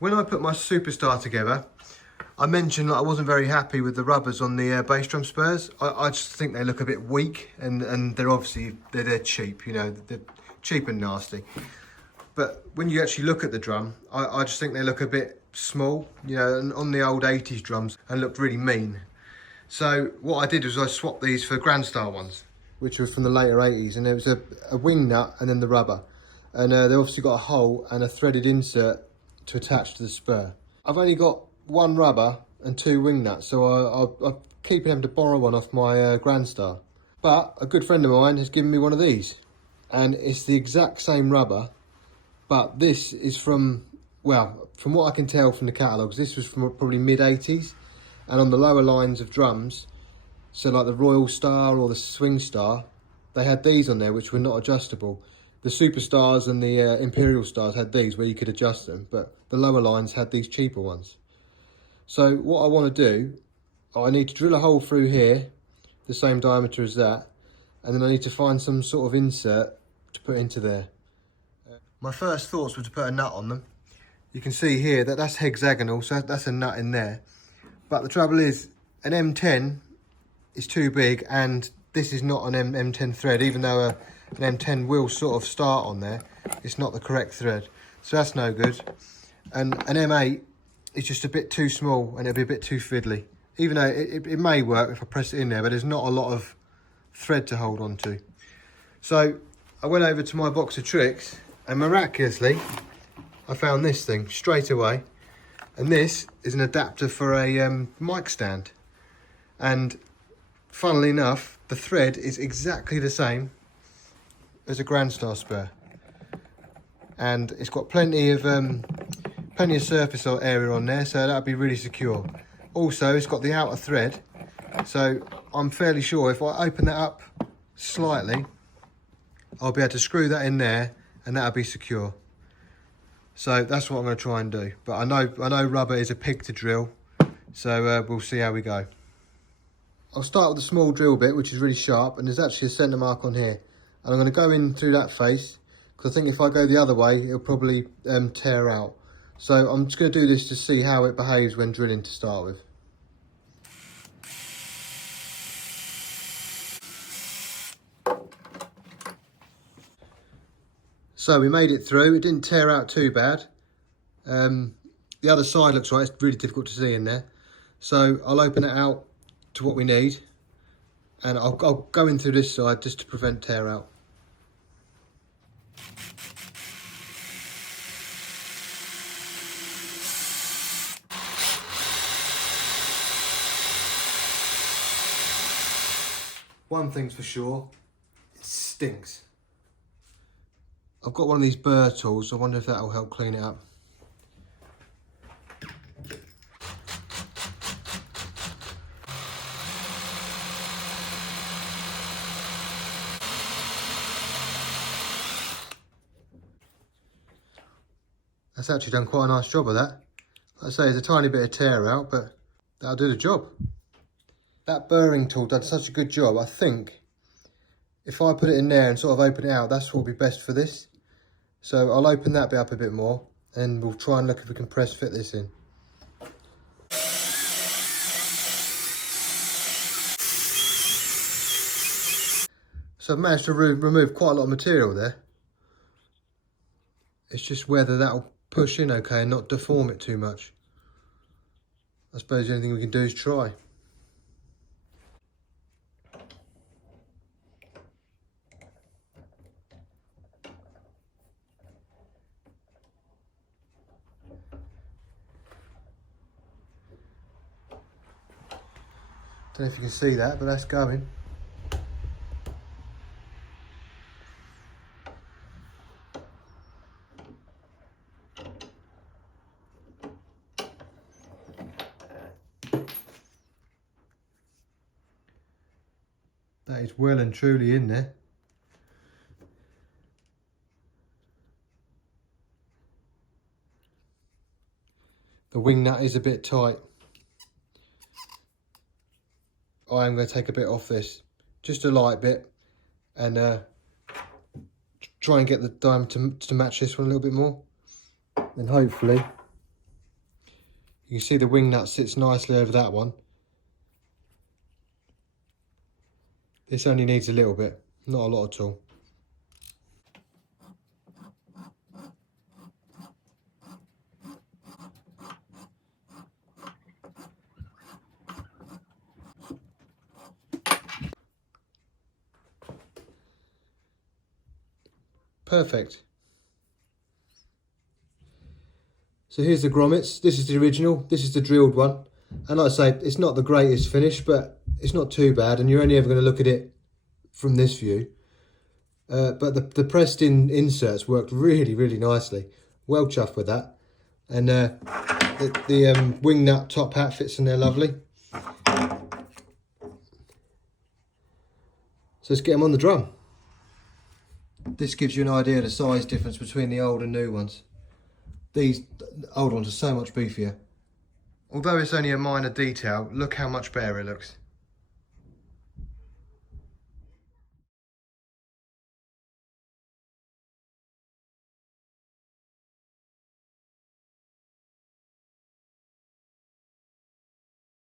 When I put my Superstar together, I mentioned that I wasn't very happy with the rubbers on the bass drum spurs. I just think they look a bit weak, and they're obviously they're cheap, you know, they're cheap and nasty. But when you actually look at the drum, I just think they look a bit small, you know, and on the old 80s drums, and looked really mean. So what I did was I swapped these for Grand Star ones, which were from the later 80s, and there was a wing nut and then the rubber. And they obviously got a hole and a threaded insert to attach to the spur. I've only got one rubber and two wing nuts, so I'm keeping having to borrow one off my Grand Star. But a good friend of mine has given me one of these, and it's the exact same rubber, but this is from, well, from what I can tell from the catalogues, this was from probably mid-80s, and on the lower lines of drums, so like the Royal Star or the Swing Star, they had these on there which were not adjustable. The Superstars and the Imperial Stars had these where you could adjust them, but the lower lines had these cheaper ones. So what I want to do, I need to drill a hole through here, the same diameter as that, and then I need to find some sort of insert to put into there. My first thoughts were to put a nut on them. You can see here that that's hexagonal, so that's a nut in there. But the trouble is, an M10 is too big, and this is not an M10 thread, even though an M10 will sort of start on there. It's not the correct thread, so that's no good. And an M8 is just a bit too small, and it'll be a bit too fiddly. Even though it may work if I press it in there, but there's not a lot of thread to hold on to. So I went over to my box of tricks, and miraculously, I found this thing straight away. And this is an adapter for a mic stand. And funnily enough, the thread is exactly the same as a Grand Star spur. And it's got plenty of surface area on there, so that'll be really secure. Also, it's got the outer thread, so I'm fairly sure if I open that up slightly, I'll be able to screw that in there, and that'll be secure. So that's what I'm going to try and do. But I know rubber is a pig to drill, so we'll see how we go. I'll start with the small drill bit, which is really sharp, and there's actually a centre mark on here. And I'm going to go in through that face, because I think if I go the other way, it'll probably tear out. So I'm just going to do this to see how it behaves when drilling to start with. So we made it through. It didn't tear out too bad. The other side looks right. It's really difficult to see in there. So I'll open it out to what we need, and I'll go in through this side just to prevent tear out. One thing's for sure, it stinks. I've got one of these burr tools, so I wonder if that'll help clean it up. That's actually done quite a nice job of that. Like I say, there's a tiny bit of tear out, but that'll do the job. That burring tool done such a good job. I think if I put it in there and sort of open it out, that's what will be best for this. So I'll open that bit up a bit more, and we'll try and look if we can press fit this in. So I've managed to remove quite a lot of material there. It's just whether that'll push in okay and not deform it too much. I suppose the only thing we can do is try. Don't know if you can see that, but that's going. That is well and truly in there. The wing nut is a bit tight. I am going to take a bit off this, just a light bit, and try and get the diameter to match this one a little bit more. Then hopefully You can see the wing nut sits nicely over that one. This only needs a little bit, not a lot at all. Perfect. So here's the grommets. This is the original, this is the drilled one. And like I say, it's not the greatest finish, but it's not too bad, and you're only ever going to look at it from this view. But the pressed in inserts worked really, really nicely. Well chuffed with that. And the wing nut top hat fits in there lovely. So let's get them on the drum. This gives you an idea of the size difference between the old and new ones. These old ones are so much beefier. Although it's only a minor detail, look how much better it looks.